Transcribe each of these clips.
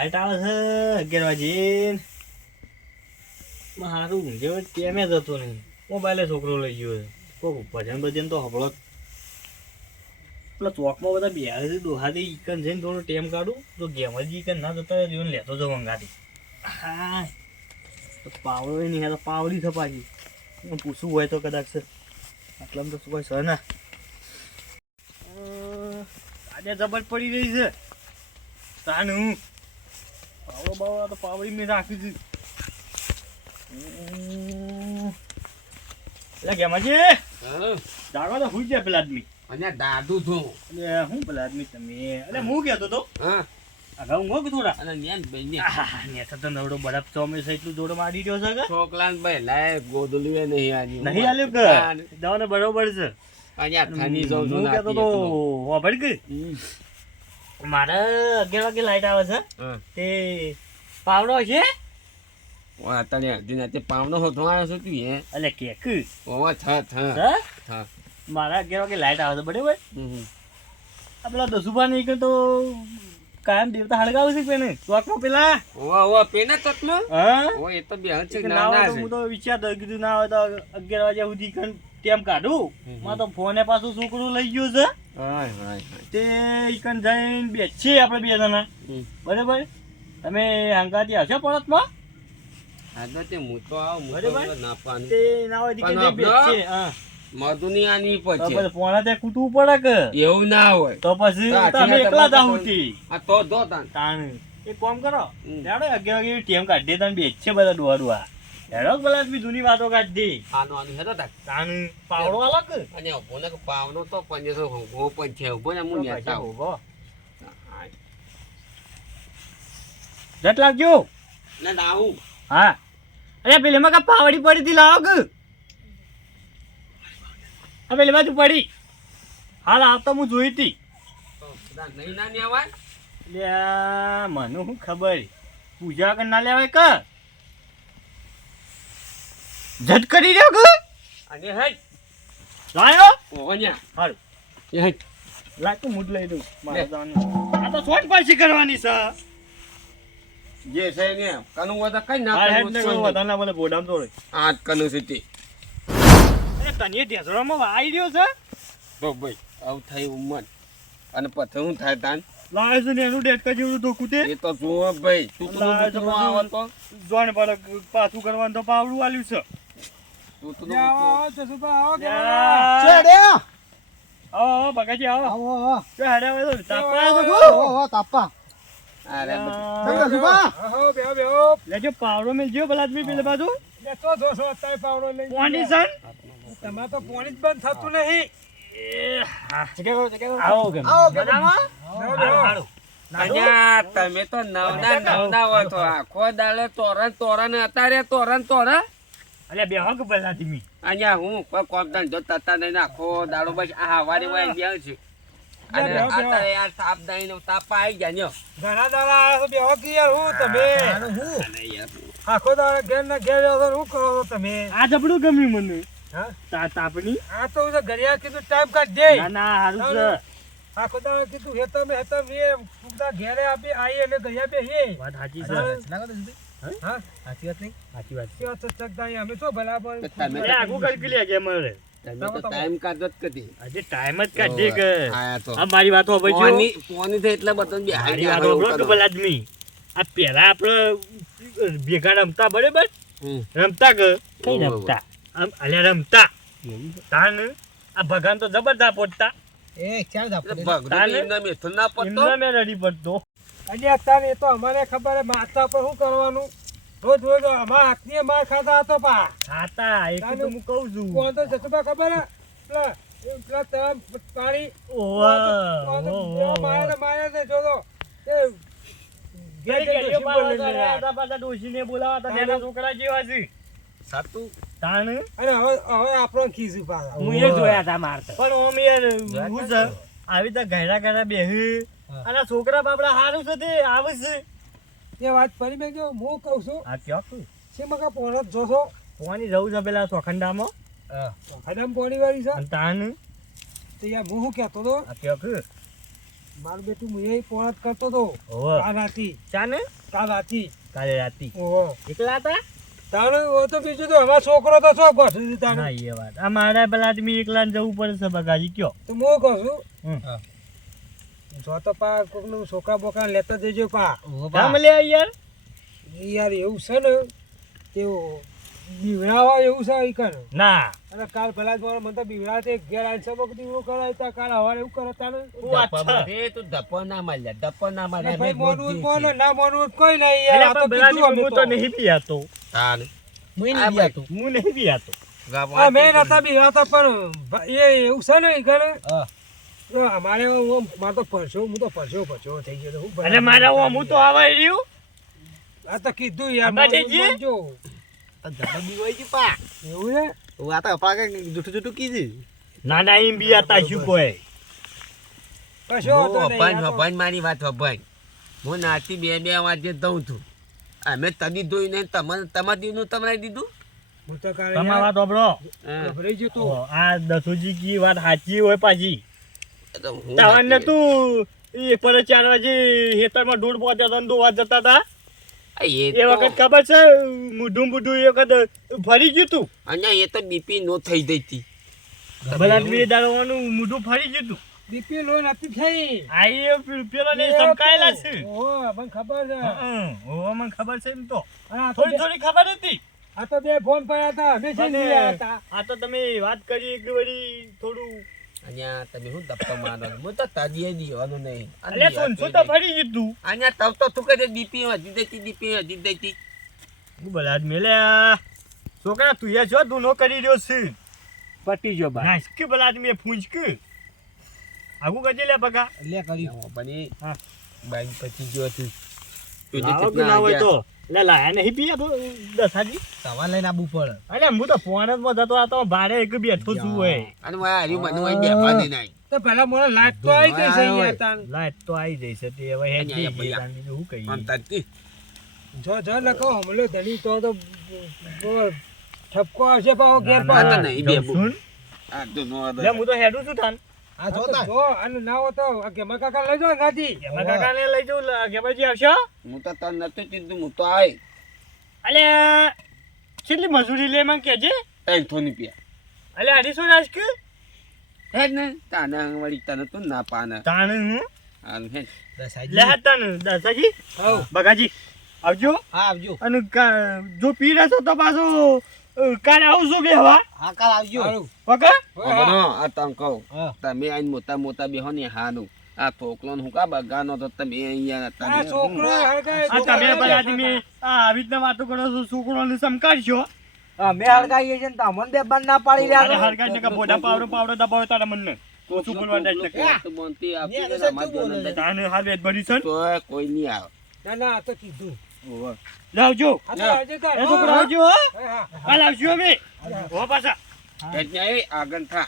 Light આવે છે, અગિયાર વાગે સારું ઊંઘે ટેમે જતો નહીં મોબાઈલે છોકરો લઈ ગયો છે. કોક ભજન ભજન તો હબળો પેલા ચોકમાં બધા બિહાર છે દોહાથી ઈકન જઈને થોડો ટેમ કાઢું, તો ગેમ જ ઈકન ના જતા જીવન લેતો જાઉં અંગાથી. હા તો પાવડો નહીં તો પાવડી થપાજી હું પૂછવું હોય તો કદાચ સર આટલામાં તો શું હોય છે, ના. આજે જબર પડી રહી છે. તાન. પાવડો બાવડો તો પાવડી મેં રાખી દીધી એટલે ગેમાજી દાડો તો હુઈ જાય પેલા આદમી. અને દાદુ તો એટલે હું પેલા આદમી તમે? એટલે હું કહેતો તો. હા. અગાઉ હું થોડા અને ને તો નવડો બરફ ચોમે છે એટલું જોડો મારી રહ્યો છે કે? છોકલાન ભાઈ લાય ગોદલીએ નહીં આજી નહીં આલ્યું કે? દવાને બરોબર છે. અહીંયા થાની જાઉં છું તો મારે અગિયાર વાગે લાઈટ આવે છે. તે પાવડો છે? અત્યારે અડધી નાતે પાવનો હોતો આવ્યો છું તું હે? એટલે કેક. ઓવા થ થ. થ. મારા અગિયાર વાગે લાઈટ આવે છે બરાબર. આ પેલા દસુભા નહીં કે તો કાયમ દેવતા હળગાવે છે પેને ચોકમાં પેલા. ઓવા ઓવા પેના તત્માં હા? એ તો બે ના ના હું તો વિચાર કીધું ના હોય તો અગિયાર વાગ્યા સુધી ટેમ કાઢું? માં તો ફોને પાછું છોકરું લઈ ગયું છે. તે ઈકન જઈને બેસીએ આપણે બે જણા. બરાબર? તમે હંગાથી આવશો પરતમાં? પણ મધુની આની પછી તે કૂટવું પડે કે? એવું ના હોય. તો પછી તમે એકલા તમારા જાવ આ તો દો તાણ. એક કામ કરો. જાડો અગિયાર વાગે ટેમ કાઢી દે બેચ છે બધા ડોહા હેડો પેલા બી જૂની વાતો કાઢી આનો આની હેડો તાક તાણ પાવડો અલગ. અને ઊભો ને પાવનો તો પંજો ઊભો પણ છે ઊભો ને હું નેતા. ઊભો. જટ લાગ્યો ને ના હા. અરે પેલી માં કા પાવડી પડી હતી લાગ આ પેલી બાજુ પડી. હાલ આ તો હું જોઈ હતી. નહીં ના લેવાય? લે મને શું ખબર? પૂજા કર ના લેવાય કે? જટ કરી રહ્યો કે અને હેડ લાયો. ઓહો હારું એ હેડ લાય તો મૂડ લઈ દઉં. મારે લે. જવાનું. આ તો શોર્ટ પાછી કરવાની છે. જે છે ને કનુ હોય કઈ ના હાલ હેડ કનું ને તો બોડામ તોડે આ કનુ સીટી. તે અરે તને ઢેસડામાં વાઈ રહ્યો છે? બો ભાઈ આવું થઈ ઉમર અને પછી શું થાય તાન? લાવે છે ને એનું ડેટકા જેવું ધોકું તે. એ તો જુઓ ભાઈ તું તો તો તું. આવો પર પાછું કરવાનું તો પાવડું આલ્યું છે. તું તો લ્યા. આવો આવો બગાજી આવો જો. હેડે આવે તો તાપા આવે તો ખૂબ. અરે લ્યા. લેજો પાવડો આદમી પેલે બાજુ. પોણી સન એ, હા. આવો ગમે. મજામાં? હારું, હારું. તમે તો નવના નવના હોય તો આખો દાડો તોરણ તોરણ અત્યારે તોરણ તોરણ. અલ્યા બે હક પેલા ધીમી. અહીંયા હું કોઈ કોમ ધંધો થતા નહીં નાખો દાડો બસ આ હવારે વાય બેહું છે. અને. અત્યારે આ તાપ નો તાપા આવી ગયા ન્યો. ઘણા દાડા આવ્યા બે હક યાર હું તમે? અને યાર, આખો દાડા ઘેર ને ઘેર રહ્યો હું કરો છો તમે? આ જબડું ગમ્યું મને. હા? તા તાપની આ તો હું તો કીધું ટાઈમ કાઢ દે. ના ના હારું છે. આખો દાડો કીધું હેતો મેં હેતર મેં ફૂગદા ઘેરે આપી આઈ અને ઘરિયા બે હે વાત સાચી છે. હા? હા? સાચી વાત નહીં? સાચી વાત કેવા ચકચકતા અમે શું ભલા પણ તો તમે આગું કરી લે કે મારે તમે તો ટાઈમ કાઢો જ કદી. આજે ટાઈમ જ કાઢી કે. આ મારી વાતો હવે જો પોની પોની થઈ એટલે બધું બેહાઈ મારી વાતો એવું સાંભળો પેલા આદમી. આ પેલા આપણે ભેગા રમતા બરાબર? રમતા કે? કઈ રમતા? આમ અલ્યા રમતા. તાન આ ભગવાન તો જબરદસ્ત એ ના પડતો મેં રડી પડતો. અને અત્યારે એ તો અમારે ખબર હે માતા પર શું કરવાનું? રોજ રોજ અમારા હાથની માર ખાતા હતો પા. ખાતા એ તો હું કહું છું. કોણ તો જસુભા ખબર હે પેલા પેલા પાણી તો મારે ને મારે ને જોતો. નાના છોકરા જેવા છે. સાતું તાણ? અને હવે હવે આપણો પાછા હું એ જોયા હતા મારતા. પણ ઓમ યાર હું આવી રીતે ઘેરા ઘેરા બેહી. અને છોકરા બાપડા હારું છે તે આવે છે. એ વાત ફરી મેં જો હું કહું છું આ ક્યાં કું છે મકા પોણત જોશો? પોણી જવું છે પેલા ચોખંડામાં? હડામ પોણી વાળી છે? તાન? તો યાર હું શું કહેતો હતો? આ ક્યાં મારું બેટું હું એ પોણત કરતો તો આ રાતી. ચાને? કાલ રાતી. કાલે રાતી. ઓહો. એકલા હતા? તાણે તો બીજું તો હવે છોકરો તો છો ગોઠવી દીધું ના એ વાત. આ મારા પેલા આદમી એકલા જવું પડે છે બગાજી કયો? તો હું કહું છું. જો તો પા કોકનું છોકરા બોકરા લેતા જજો પા. કામ લે યાર. યાર એવું છે ને તેઓ બીવડાવા એવું છે ઈ કણ? ના. અને કાલ પેલા જ મારો મને તો બીવડા તે ઘેર આવીને સબક દીવડો કરાય તા કાલ હવારે એવું કરે તાને? વાત છે. ધપ્પા તું ધપ્પો ના માલ્યા ધપ્પો ના માલ્યા ભાઈ મોનું મોને, છે. ના મોનું કોઈ નહીં યાર આ તો કીધું હું તો તો. નહીં પીયાતો તાને. હું નહીં પીયાતો હું નહીં પીયાતો હા, મેં નતા બીવડાતા પણ એ એવું છે ને ઈ કણે? હા. તો અમારે હું- મારે તો પરસો હું તો પરસો પરસો થઈ ગયો તો હું અને મારા હું હું તો આવા રહ્યું? આ તો કીધું યાર મોનવું જઈએ? બનજો. એવું છે? ના ના એમ બિયાતા શું કોઈ. કશો વાંધો નહીં, તો- અભણ મારી વાત અભણ. હું નાતી બે બે વાગે દઉં છું. અમે તદી ધોઈને તમને તમારી દીવનું તમને દીધું? હું તો કાલે તમારા વાત સાંભળો ગભરાઈ ગયો આ દસુજી કી વાત સાચી હોય પાછી. તો તાવન તું એ પર ચાર વાગે ખેતરમાં ઢોળ પહોંચ્યા હતા દોવા જતા હતા એ એ વખત ખબર છે મુઢું બુઢું એ વખત ફરી ગયું તું? અહીંયા એ તો બીપી નો થઈ ગઈ હતી. બધા બે દાડવાનું મુઢું ફરી ગયું તું. બીપી લો નથી થઈ. આ એ પેલો ને સમકાયેલા છે. ઓહો, મને ખબર છે. હં, મને ખબર છે એમ તો. અને થોડી થોડી ખબર હતી. આ તો બે ફોન પડ્યા હતા અને આ તો તમે વાત કરી વળી થોડું અહીંયા તમે શું ધપ્પો મારો હું તો તદીએ દીવાનું નહીં અલે સોનસો તો ફરી તું અહીંયા તવ તો તું કહે બીપી વધી જતી બીપી વધી જતી હું બધા જ મેલ્યા છોકરા તું એ જો તું નો કરી રહ્યો છે પટી જો નાસ કે ભલા મે પૂંછ કે આગું કજે લે બગા લે કરી પણ એ હા. બાઈક પછી ગયો હતું તું જે કેટલા ના હોય વાગ્યા? તો લે લાયા નહીં પીયા તો દસાજી સવાર લઈને આવવું પડે અરે હું તો ફોન જ માં જતો આ તો ભારે એક બેઠો છું હોય અને મારા હરી મને અહીં બેહવા દે નહીં. તો પેલા મને લાઈટ તો આવી ગઈ છે અહીંયા તાન લાઈટ તો આવી જઈશે તે હવે હેડ ભાઈ હું કહીએ. આમ તાકી. જો જો લખો હમલો ધણી તો તો ઠપકો આવશે પાવો ઘેર. ના, નહીં, બે છું. આ તો નો આદર. લે હું તો હેડું છું તાન આ તો જો અને ના હો તો આ ગેમા કાકા લઈ જાઓ ગાડી. એમાં કાકાને લઈ જાઉં ગેમાજી આવશો? હું તો તને નથી કીધું હું તો આય અલે કેટલી મજૂરી લે મને કેજે ત્રણસો રૂપિયા. અલે અઢીસો રાજ કે? હે ને તાને તને તું ના પાને. તાને હું? હાલ હે. લે હા તાન દાદાજી હવ. બગાજી આવજો. હા આવજો. અને જો પી રહેશો તો પાછો કાલે આવજો બે હવા હા. કાલ આવજો. ઓકે? આ તમ કહું. તમે આઈને મોટા મોટા બેહો ને હાનું આ છોકરો હું કા બગાનો તો તમે અહીંયા આ છોકરો આ તમે હળગાય. તમે આ આવી રીતના વાતો કરો છો છોકરોને સમકારશો અમે હળગાઈએ છે ને તમને બે બંધ ના પાડી રહ્યા હળગાઈ ને કે બોડા પાવડો પાવડો દબાવો તારા મનને. તો શું બોલવા જાય ને, ને અમાર શું બોલે? જોડે તાને હાલ વેદ ભરી છે તો કોઈ નહીં આવે. ના ના તો કીધું. ઓહો. લે આવજો આ તો આવજો તાર. એ છોકરો આવજો હા, હા. કાલ અમે. હો પાછા. એટલે આગળ થા.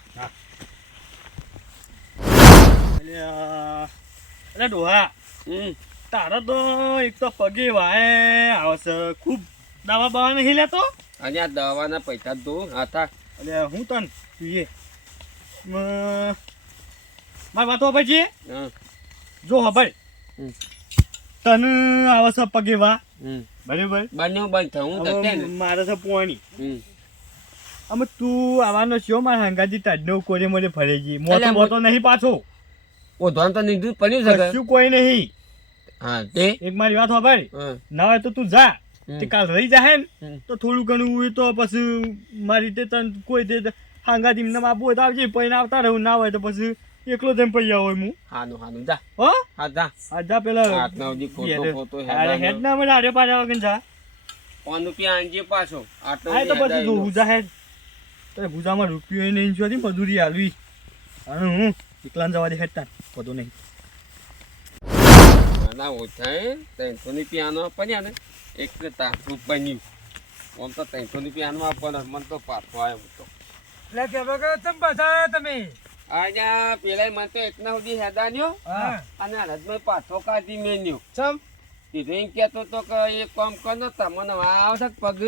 અરે ડોહા. તારા તો એક તો પગે વાય આવશે. ખૂબ દવા બવા નહીં લેતો? અહીંયા દવાના પૈસા દો હાથા અલે હું તન પીએ મારી વાતો ભાઈ જો હભાઈ હમ. તને આવે છે પગે વા. બરાબર? બંને બંધ હું તો મારે છે પોણી. અમે તું આવવાનો છો મારા હંગાજી તડનો કોરે મોરે ફરે અલ્યા, મોતો નહીં પાછો. ઓ ધોન તો નીંદું પડ્યું છે શું કોઈ નહીં. હા તે? એક મારી વાત હભાઈ ના હોય તો તું જા. તે કાલ રહી જાહે ને તો થોડું ઘણું હોય તો પછી મારી રીતે તને કોઈ તે હાંગા એમને આપવું હોય તો આવજે પૈને આવતા રહું. ના હોય તો પછી એકલો જઈને પૈયા હોય હું હાનું હાનું જા. હો? હા જા. હા જા પેલા. હાથના સુધી ફોટો ફોટો અરે હેડ. ના મને આડે પાછા વગન જા. પાંચ રૂપિયા આંજે પાછો. આટલો આ તો પછી. જો ગુજા હેડ. તો ગુજામાં રૂપિયો ને નહીં જોતી મજૂરી આલવી. અને હું એકલા જવા દે હેડતા બધું નહીં. ના ઓછા ત્રણસો પિયાનો પડ્યા ને એક તાસું બન્યું. આમ તો ત્રણસો ની પિયાનો આપવાનો મને તો પાછો આવ્યો તો. લે કે કાકા તમે તમે અહીંયા પેલા મને તો એકના સુધી હેદાન્યો હા. અને હરદમાં પાછો કાઢી મેન્યો ચમ? કીધું કહેતો તો કે એક કામ કરો તમને આવશે પગ.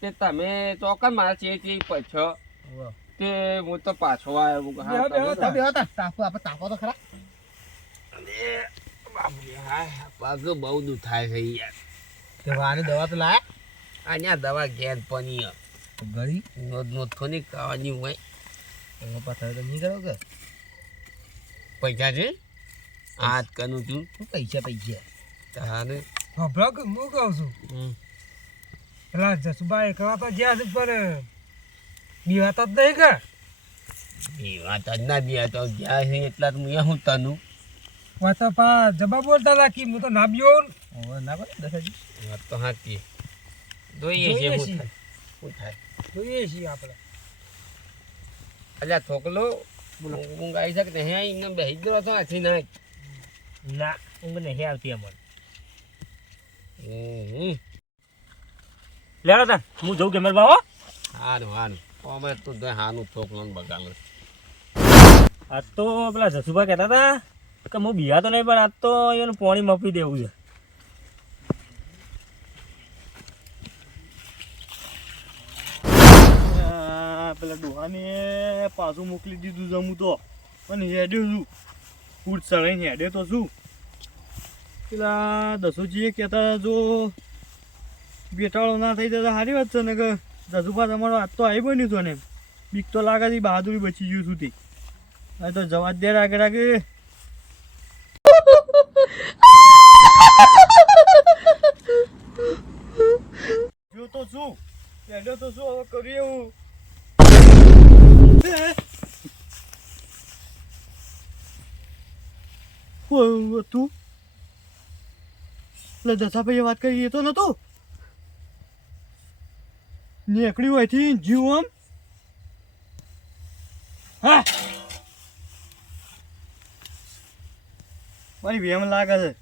તે તમે ચોકન મારા છે. તે પછો તે હું તો પાછો આવ્યો તાપો આપણે તાપો તો ખરા. પગ બહુ દુખાય છે યાર. તે વાની દવા તો લાયા? અહીંયા દવા ઘેર પની ગળી? નોંધ નોંધ થોડી ખાવાની હોય. પાછા તો નહીં કરો કે? પૈસા છે? આજ કનું છું. પૈસા પૈસા? તારે? હભળો કે હું કહું છું? હમ. પેલા જસુભાઈ એકલા તો જ્યાં છે પણ બીવાતો જ નહીં કે? એ વાત જ ના દે તો જ્યાં છે એટલા તો હું હું તનું? વાત તો પા જવાબ બોલતા લાકી હું તો ના બીઓ ના? બોલ દસાજી વાત તો હાથી જોઈએ છે હું. થાય? હું થાય? જોઈએ છીએ આપણે. અલ્યા છોકલો ઊંઘ આવી શકે ને હે એમને બેસી જ રહ્યો તો હાથી ના ના ઊંઘ નહીં આવતી અમને લેડો તાન હું જઉં કેમેર બાબા હારું હારું. અમે તો તો હાનું છોકલો બગાડો. આજ તો પેલા જસુભા કહેતા હતા કે હું બિયા તો નહીં પણ આજ તો એનું પાણી મપી દેવું છે. પેલા ડોહાને પાછું મોકલી દીધું હું તો. પણ હેડ્યો છું ફૂટ ચડાઈને હેડ્યો તો શું? પેલા દસુજી કહેતા હતા જો બેટાળો ના થઈ જતા સારી વાત છે ને કે દસુભા તમારો હાથ તો આવી બન્યું તો ને. બીક તો લાગે છે બહાદુરી બચી ગયું છું તે. હવે તો જવા દે રાગે રાગે જો તો શું? હેડ્યો તો શું? હવે કરીએ એવું હું. તું? એટલે દશાભાઈએ વાત કરી તો નતો. નીકળ્યું અહીંથી, જીવ આમ. હા. મારી વેમ લાગે છે.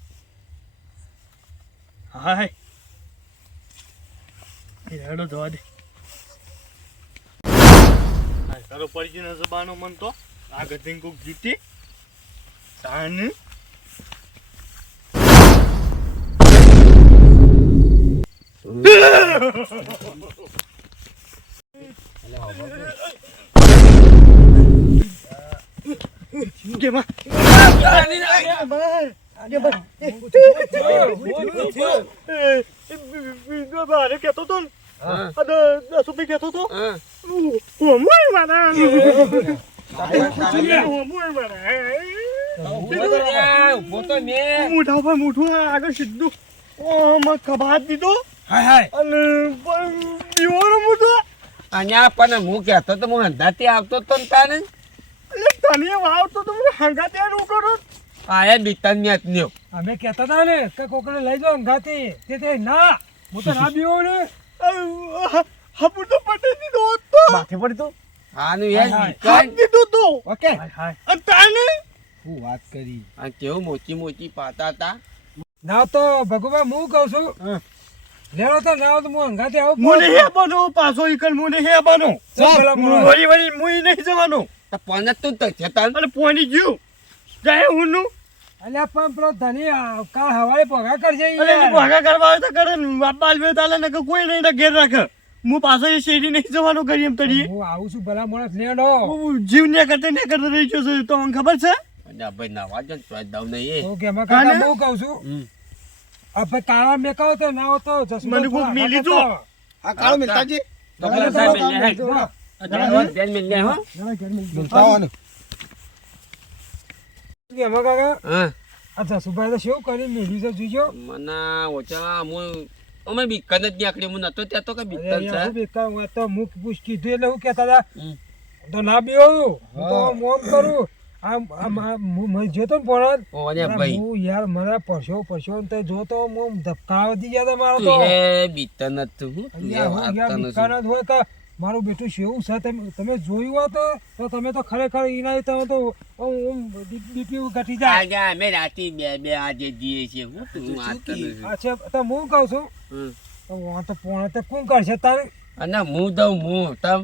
એ હેડો જવા દે. તારો પરિચય ન સબાનો મન તો આગળ જઈને કોક જીતી તાન બારે તો ને દસ રૂપિયા કહેતો તો હા. મારા મોઢા ઉપર મોઢું આગળ સીધું. ઓમાં કબાટ દીધો. હાય હાય. અને પણ દીવાનો અહીંયા પણ હું કહેતો તો હું અંધાથી આવતો તો ને તાને? એટલે તને વાવતો તો મને હંગા ત્યાં રોકો આયા બીતન ને ન્યો. અમે કહેતા હતા ને કે કોકડે લઈ જાઓ હંગાતી. તે તે ના. હું તો ના બીવો ને. હપુ તો પટી દીધો હોત માથે પડી તો આનું યાર હાથ દીધો તો ઓકે અને તાને હું વાત કરી આ કેવું મોટી મોટી પાતા હતા ના તો ભગવાન હું કહું છું લેવો તો ના તો હું અંગાથી આવું મને હે બનો પાછો ઈકન મને હે બનો વળી વળી મુઈ નહીં જવાનો પણ તું તો છે અને પોની ગયું જાય હું નું અલ્યા પણ પેલો ધની આ કાલ હવારે પગા કરજે અરે એની કરવા આવે તો કરે બાપા આલવે તાલે ને કોઈ નહીં ઘેર રાખે હું પાછો એ શેરી નહીં જવાનું કરી એમ તરીએ હું આવું છું ભલા માણસ લેડો હું જીવ ને કરતે ને કરતે રહી ગયો છું તો મને ખબર છે ભાઈ નહીં તો કે કાકા કાને? કહું છું હમ. આપણે કાળા મેકાવો તો ના હોતો ચશ્મા મને કોક મિલી તો. આ કાળો મિલતાજી તો ચાલો, પેલા ચાલો, સાહેબ ચાલો, એટલે ચાલો. ધ્યાન ધ્યાન મિલ લે હો ચાલો, મિલ. કે એમાં કાકા? હા? આ તો શું કરી છે મને ઓછા હું અમે બીકન જ નીકળી હું નતો ત્યાં તો કે બીકન છે. શું બેકાર તો મુખ પૂછ કીધું એટલે હું કહેતા હતા તો ના બી હું તો મોમ કરું. આમ આમ આમ મને જોતો ને પણ ઓ અને ભાઈ. હું યાર મને પરસો પરસો ને તે જોતો હું ધબકા વધી ગયા તા મારો તો. તું એ તું હું તું એ અહીંયા હું યાર વાત બીકાના જ હોય મારું બેટું શેવું છે? તમે તમે જોયું હોત તો તો તમે તો ખરેખર એના તમે તો બીપી ઘટી જાય. આજે અમે રાતે બે બે આજે જીએ છીએ. હું તું વાત અચ્છા તો હું કહું છું હમ. તો તો પોણે તો કોણ કરશે તારે? અને હું દઉં હું તમ.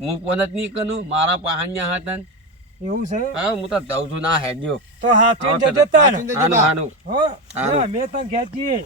હું પણ જ નહીં કરું મારા પહાણ્યા હતા એવું છે? હા હું તો દઉં છું ના હેડ્યો. તો આવો જજો તાર. હાનું હો મેં તો ઘેર જઈએ